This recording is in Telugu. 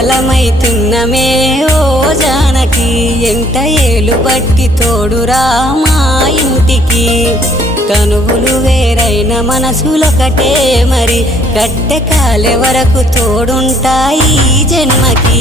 విఫలమైతున్నమే ఓ జానకి ఎంట ఏలు బట్టి తోడురా మా ఇంటికి తనువులు వేరైన మనసులొకటే మరి కట్టె కాలే వరకు తోడుంటాయి జన్మకి